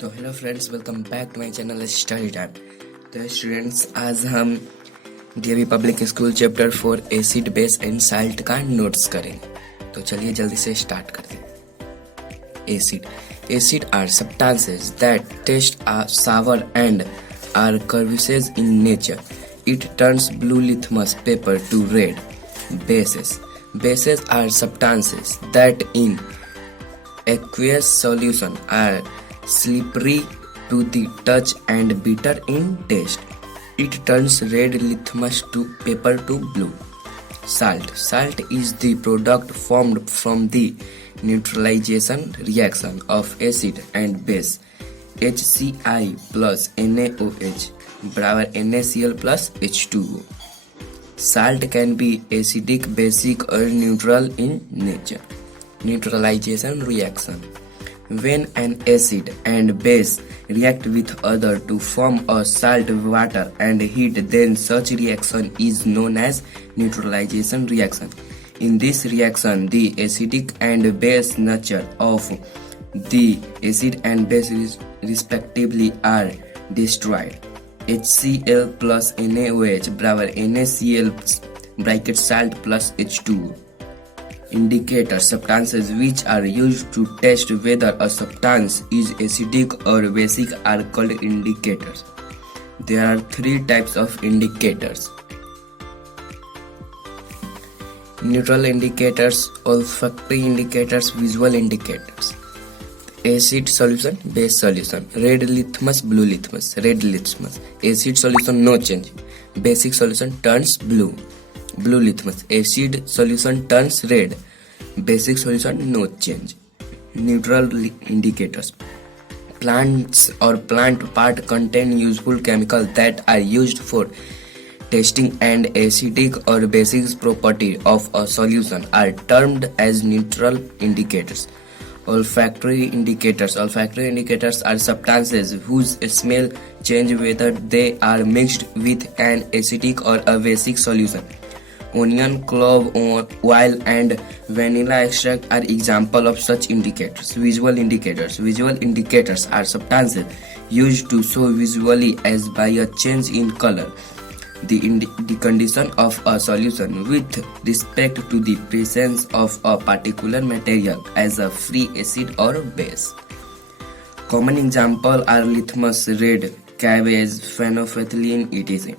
तो hello friends, welcome back to my channel study time. तो students, आज हम D.A.V public school chapter 4 acid base and salt का नोट्स करेंगे। तो चलिए जल्दी से स्टार्ट करते हैं। Acid are substances that taste are sour and are curvaceous in nature. It turns blue litmus paper to red. Bases are substances that in aqueous solution are slippery to the touch and bitter in taste. It turns red litmus paper to blue. Salt is the product formed from the neutralization reaction of acid and base HCl plus NaOH बराबर NaCl plus H2O. Salt can be acidic, basic or neutral in nature. Neutralization reaction. When an acid and base react with other to form a salt, water and heat, then such reaction is known as neutralization reaction. In this reaction, the acidic and base nature of the acid and base respectively are destroyed. HCl plus NaOH बराबर NaCl bracket salt plus H2O. Indicators. Substances which are used to test whether a substance is acidic or basic are called indicators. There are three types of indicators: neutral indicators, olfactory indicators, visual indicators. Acid solution, base solution. Red litmus, blue litmus. Red litmus. Acid solution, no change. Basic solution turns blue. Blue litmus. Acid solution turns red. Basic solution, no change. Neutral indicators. Plants or plant part contain useful chemicals that are used for testing and acidic or basic property of a solution are termed as neutral indicators. Olfactory indicators. Olfactory indicators are substances whose smell change whether they are mixed with an acidic or a basic solution. Onion, clove, oil and vanilla extract are examples of such indicators. Visual indicators. Visual indicators are substances used to show visually as by a change in color the condition of a solution with respect to the presence of a particular material as a free acid or base. Common examples are litmus red, cabbage, phenolphthalein, etc.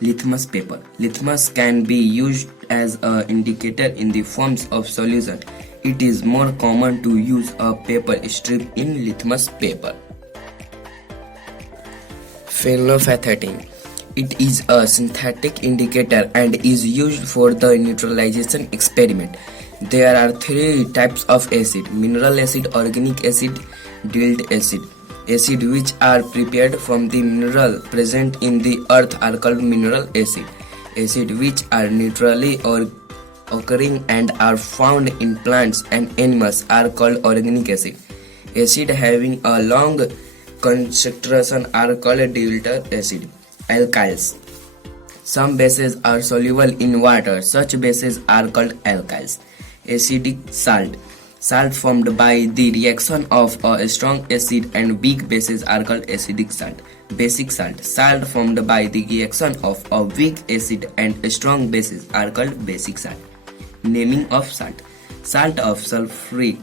Litmus paper. Litmus can be used as an indicator in the forms of solution. It is more common to use a paper strip in litmus paper. Phenolphthalein. It is a synthetic indicator and is used for the neutralization experiment. There are three types of acid: mineral acid, organic acid, diluted acid. Acid which are prepared from the mineral present in the earth are called mineral acid. Acid which are naturally occurring and are found in plants and animals are called organic acid. Acid having a long concentration are called diluted acid. Alkyls. Some bases are soluble in water. Such bases are called alkyls. Acidic salt. Salt formed by the reaction of a strong acid and weak bases are called acidic salt. Basic salt. Salt formed by the reaction of a weak acid and strong bases are called basic salt. Naming of salt. Salt of sulfuric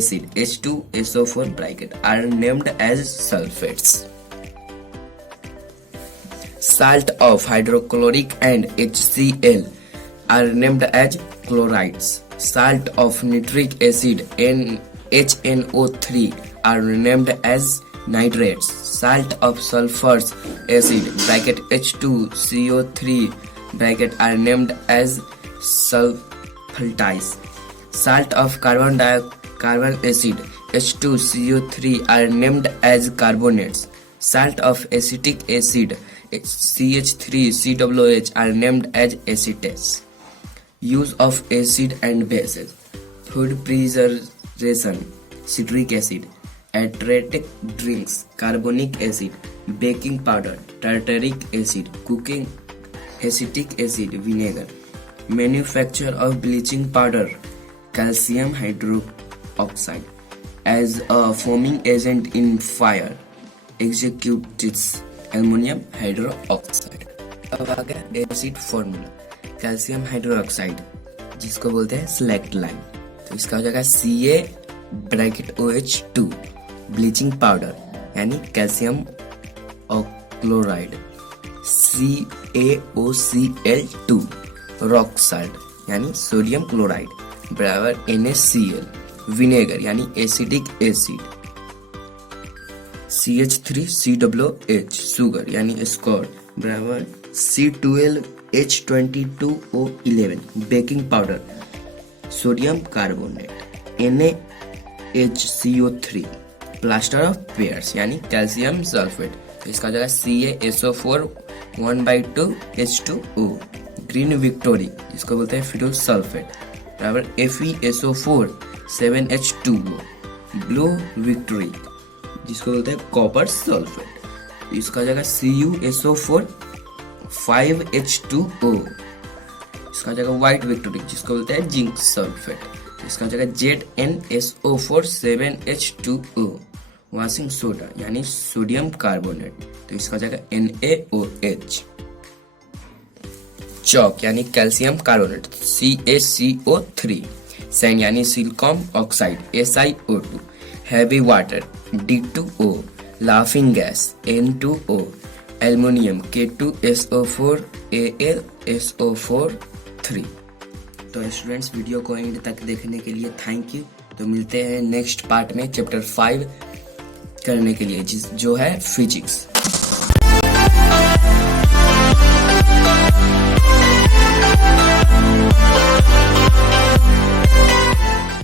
acid H2SO4 bracket are named as sulfates. Salt of hydrochloric and HCl are named as chlorides. Salt of nitric acid HNO3 are named as nitrates. Salt of sulfurous acid bracket H2CO3 bracket are named as sulfites. Salt of carbon acid H2CO3 are named as carbonates. Salt of acetic acid CH3COOH are named as acetates. Use of acid and bases. Food preservation, citric acid. Aeratic drinks, carbonic acid. Baking powder, tartaric acid. Cooking, acetic acid, vinegar. Manufacture of bleaching powder, calcium hydroxide. as a foaming agent in fire executes ammonium hydroxide। अब आ गया acid formula, calcium hydroxide जिसको बोलते हैं select line, तो इसका हो जाएगा Ca(OH2) bleaching powder यानी कैल्शियम ऑक्लोराइड, CaOCl2 रॉक साल्ट यानी सोडियम क्लोराइड बराबर NaCl विनेगर यानी एसिडिक एसिड, CH3COOH शुगर यानी स्कॉट बराबर C12H22O11 baking powder sodium carbonate, NaHCO3 plaster of pairs यानी कैल्शियम सल्फेट, तो इसका हो जाएगा CaSO4 1/2H2O ग्रीन विक्टोरी जिसको बोलते हैं फिटोल सल्फेट बराबर FeSO4 7H2O ब्लू विक्टोरी जिसको बोलते हैं कॉपर सल्फेट, तो इसका हो जाएगा CuSO4 5H2O, इसका हो जाएगा व्हाइट विक्टोरी जिसको बोलते हैं जिंक सल्फेट, तो इसका हो जाएगा ZnSO4 7H2O वॉशिंग सोडा यानी सोडियम कार्बोनेट, तो इसका हो जाएगा NaOH, चॉक यानी कैल्शियम कार्बोनेट CaCO3, सैंड यानी silicon oxide SiO2, heavy water D2O, laughing gas N2O, aluminium K2SO4 AlSO4 3। तो स्टूडेंट्स वीडियो को एंड तक देखने के लिए थैंक यू। तो मिलते हैं नेक्स्ट पार्ट में चैप्टर 5 करने के लिए जो है फिजिक्स।